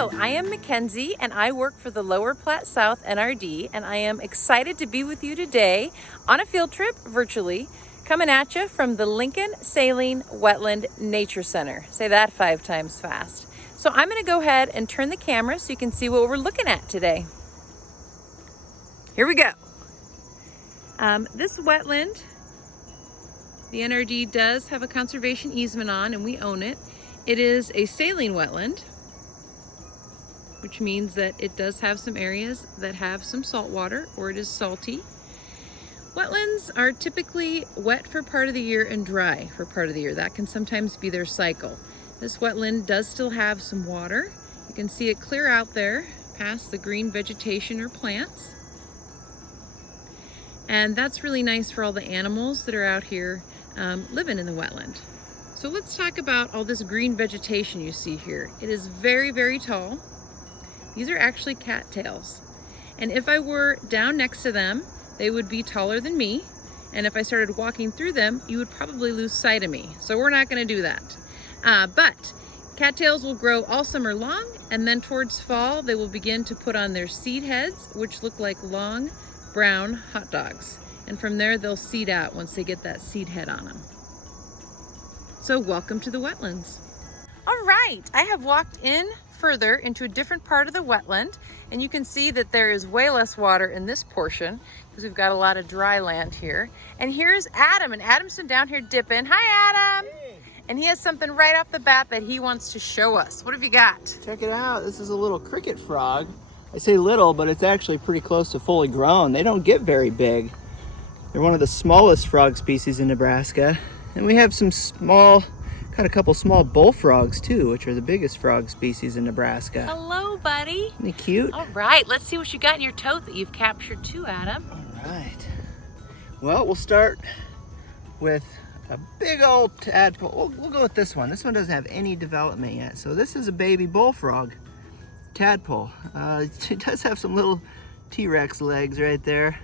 Hello, I am Mackenzie and I work for the Lower Platte South NRD, and I am excited to be with you today on a field trip virtually, coming at you from the Lincoln Saline Wetland Nature Center. Say that 5 times fast. So I'm going to go ahead and turn the camera so you can see what we're looking at today. Here we go. This wetland, the NRD does have a conservation easement on, and we own it. It is a saline wetland, which means that it does have some areas that have some salt water, or it is salty. Wetlands are typically wet for part of the year and dry for part of the year. That can sometimes be their cycle. This wetland does still have some water. You can see it clear out there past the green vegetation or plants. And that's really nice for all the animals that are out here living in the wetland. So let's talk about all this green vegetation you see here. It is very, very tall. These are actually cattails. And if I were down next to them, they would be taller than me. And if I started walking through them, you would probably lose sight of me. So we're not gonna do that. But cattails will grow all summer long, and then towards fall, they will begin to put on their seed heads, which look like long brown hot dogs. And from there, they'll seed out once they get that seed head on them. So welcome to the wetlands. All right, I have walked in further into a different part of the wetland, and you can see that there is way less water in this portion because we've got a lot of dry land here. And here's Adam, and Adam's been down here dipping. Hi, Adam. Hey. And he has something right off the bat that he wants to show us. What have you got? Check it out. This is a little cricket frog. I say little, but it's actually pretty close to fully grown. They don't get very big. They're one of the smallest frog species in Nebraska. And we have some small, got a couple small bullfrogs too, which are the biggest frog species in Nebraska. Hello, buddy. Isn't he cute? All right, let's see what you got in your tote that you've captured too, Adam. All right. Well, we'll start with a big old tadpole. We'll go with this one. This one doesn't have any development yet. So this is a baby bullfrog tadpole. It does have some little T-Rex legs right there.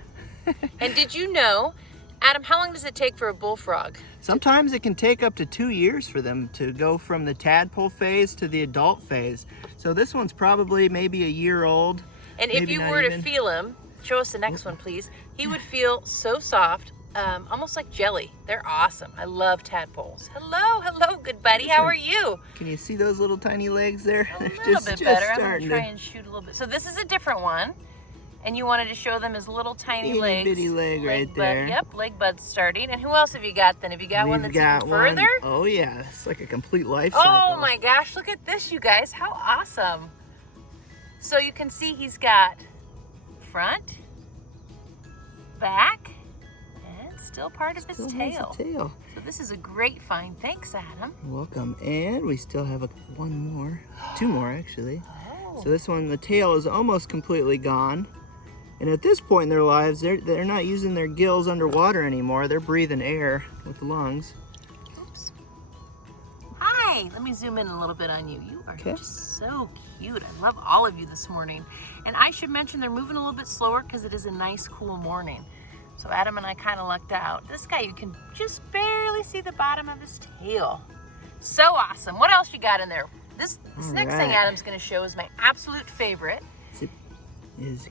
And did you know, Adam, how long does it take for a bullfrog? Sometimes it can take up to 2 years for them to go from the tadpole phase to the adult phase. So this one's probably maybe a year old. And if you were to feel him, show us the next one, please. He would feel so soft, almost like jelly. They're awesome. I love tadpoles. Hello, good buddy. How are you? Can you see those little tiny legs there? A little bit better. I'm gonna try and shoot a little bit. So this is a different one. And you wanted to show them his little tiny legs. Bitty leg right there. Yep, leg bud's starting. And who else have you got then? Have you got one that's even further? Oh yeah, it's like a complete life cycle. Oh my gosh, look at this, you guys. How awesome. So you can see he's got front, back, and still part of his tail. Tail. So this is a great find. Thanks, Adam. You're welcome. And we still have one more, 2 more actually. Oh. So this one, the tail is almost completely gone. And at this point in their lives, they're not using their gills underwater anymore. They're breathing air with the lungs. Oops. Hi, let me zoom in a little bit on you. You are just so cute. I love all of you this morning. And I should mention they're moving a little bit slower because it is a nice, cool morning. So Adam and I kind of lucked out. This guy, you can just barely see the bottom of his tail. So awesome. What else you got in there? This next thing Adam's going to show is my absolute favorite.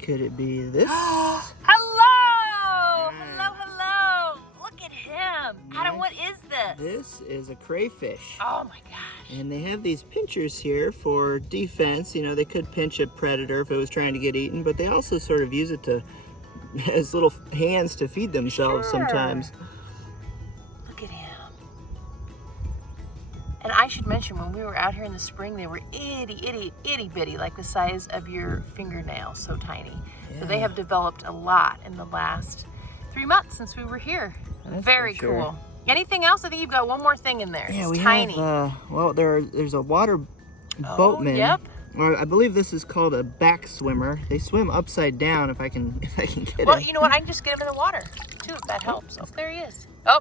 Could it be this? Hello! Hello! Look at him. Adam, what is this? This is a crayfish. Oh my gosh. And they have these pinchers here for defense. You know, they could pinch a predator if it was trying to get eaten, but they also sort of use it as little hands to feed themselves sometimes. Look at him. And I should mention, when we were out here in the spring, they were itty bitty, like the size of your fingernail, so tiny. Yeah. So they have developed a lot in the last 3 months since we were here. That's very cool. Anything else? I think you've got one more thing in there. Yeah, it's tiny. Well, there's a water boatman. Yep. Or I believe this is called a back swimmer. They swim upside down if I can get it. Well, you know what? I can just get him in the water too, if that helps. Oh, there he is. Oh.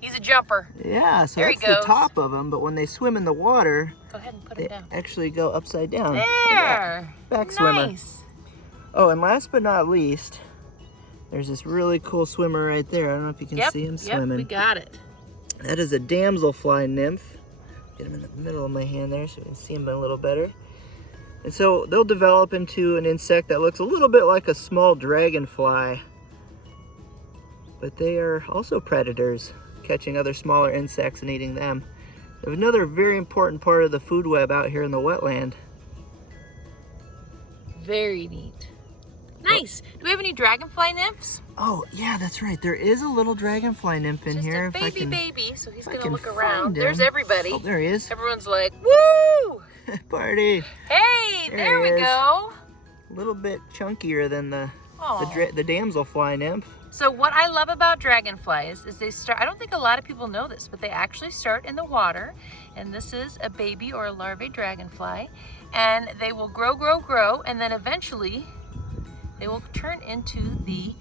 He's a jumper. Yeah, so that's the top of them, but when they swim in the water, go ahead and put him down. Actually go upside down. There! Back swimmer. Nice. Oh, and last but not least, there's this really cool swimmer right there. I don't know if you can see him swimming. Yep, we got it. That is a damselfly nymph. Get him in the middle of my hand there so you can see him a little better. And so they'll develop into an insect that looks a little bit like a small dragonfly. But they are also predators, catching other smaller insects and eating them. They have another very important part of the food web out here in the wetland. Very neat. Nice. Do we have any dragonfly nymphs? Oh, yeah, that's right. There is a little dragonfly nymph in here. Just a baby, so he's going to look find around. him. There's everybody. Oh, there he is. Everyone's like, woo! Party. Hey, there we he is. go. A little bit chunkier than the damselfly nymph. So what I love about dragonflies is they start, I don't think a lot of people know this, but they actually start in the water. And this is a baby or a larvae dragonfly. And they will grow, grow, grow. And then eventually they will turn into the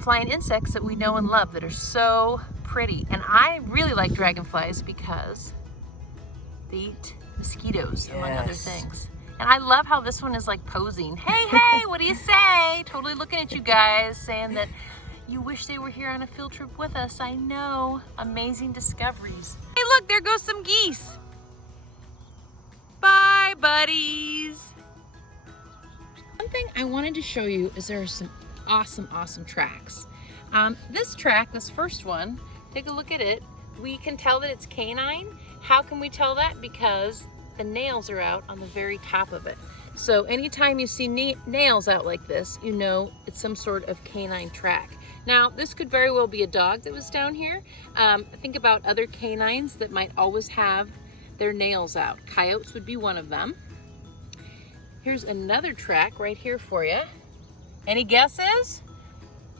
flying insects that we know and love that are so pretty. And I really like dragonflies because they eat mosquitoes, among other things. And I love how this one is like posing. Hey, hey, what do you say? Totally looking at you guys, saying that you wish they were here on a field trip with us. I know. Amazing discoveries. Hey, look, there goes some geese. Bye, buddies. One thing I wanted to show you is there are some awesome tracks. This track, this first one, take a look at it. We can tell that it's canine. How can we tell that? Because the nails are out on the very top of it. So anytime you see nails out like this, you know it's some sort of canine track. Now, this could very well be a dog that was down here. Think about other canines that might always have their nails out. Coyotes would be one of them. Here's another track right here for you. Any guesses?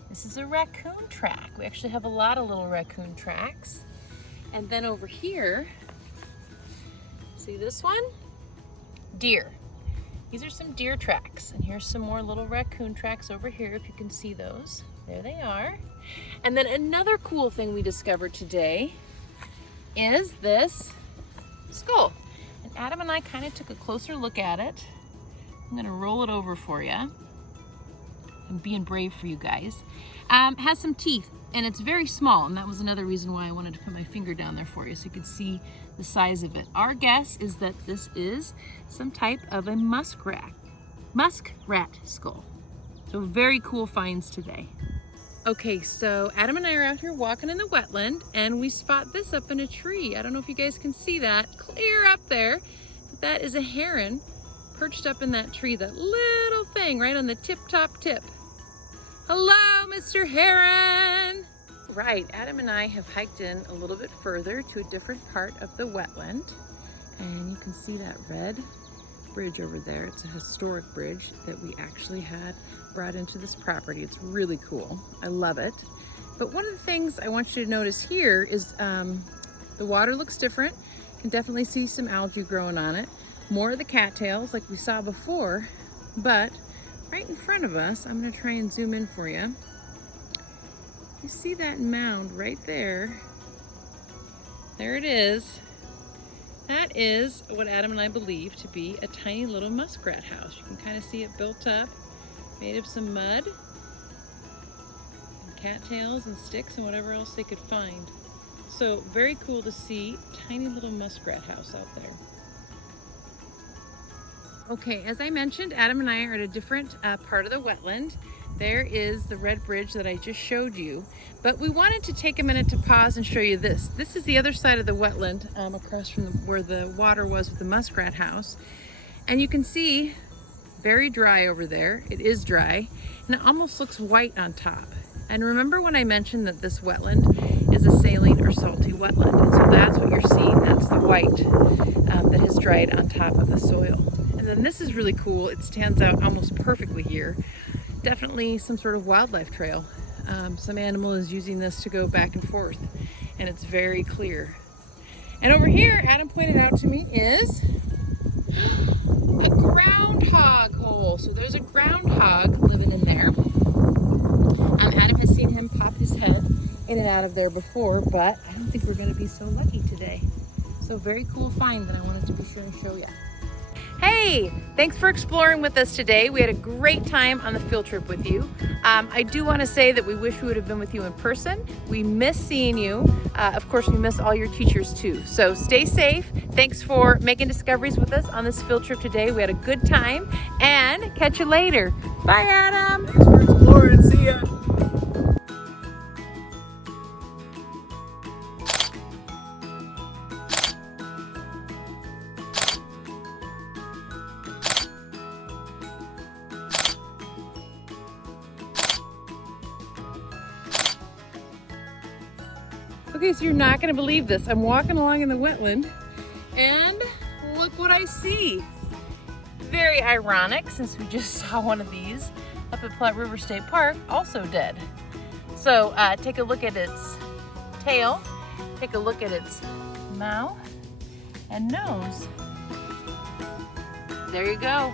This is a raccoon track. We actually have a lot of little raccoon tracks. And then over here, see this one? Deer. These are some deer tracks. And here's some more little raccoon tracks over here, if you can see those. There they are. And then another cool thing we discovered today is this skull. And Adam and I kind of took a closer look at it. I'm gonna roll it over for you. I'm being brave for you guys. Has some teeth, and it's very small, and that was another reason why I wanted to put my finger down there for you so you could see the size of it. Our guess is that this is some type of a muskrat skull. So very cool finds today. Okay, so Adam and I are out here walking in the wetland, and we spot this up in a tree. I don't know if you guys can see that clear up there, but that is a heron perched up in that tree, that little thing right on the top tip. Hello, Mr. Heron. Right, Adam and I have hiked in a little bit further to a different part of the wetland, and you can see that red bridge over there. It's a historic bridge that we actually had brought into this property. It's really cool. I love it. But one of the things I want you to notice here is the water looks different. You can definitely see some algae growing on it. More of the cattails like we saw before, but right in front of us, I'm going to try and zoom in for you. You see that mound right there? There it is. That is what Adam and I believe to be a tiny little muskrat house. You can kind of see it built up, made of some mud, and cattails and sticks and whatever else they could find. So very cool to see tiny little muskrat house out there. Okay, as I mentioned, Adam and I are at a different part of the wetland. There is the red bridge that I just showed you, but we wanted to take a minute to pause and show you this. This is the other side of the wetland, across from where the water was with the muskrat house. And you can see very dry over there. It is dry, and it almost looks white on top. And remember when I mentioned that this wetland is a saline or salty wetland? And so that's what you're seeing. That's the white that has dried on top of the soil. And then this is really cool. It stands out almost perfectly here. Definitely some sort of wildlife trail. Some animal is using this to go back and forth, and it's very clear. And over here, Adam pointed out to me, is a groundhog hole. So there's a groundhog living in there. Adam has seen him pop his head in and out of there before, but I don't think we're going to be so lucky today. So very cool find that I wanted to be sure and show you. Hey, thanks for exploring with us today. We had a great time on the field trip with you. I do want to say that we wish we would have been with you in person. We miss seeing you. Of course, we miss all your teachers too. So stay safe. Thanks for making discoveries with us on this field trip today. We had a good time, and catch you later. Bye, Adam. Thanks for exploring. See ya. Okay, so you're not gonna believe this. I'm walking along in the wetland and look what I see. Very ironic since we just saw one of these up at Platte River State Park, also dead. So take a look at its tail, take a look at its mouth and nose. There you go.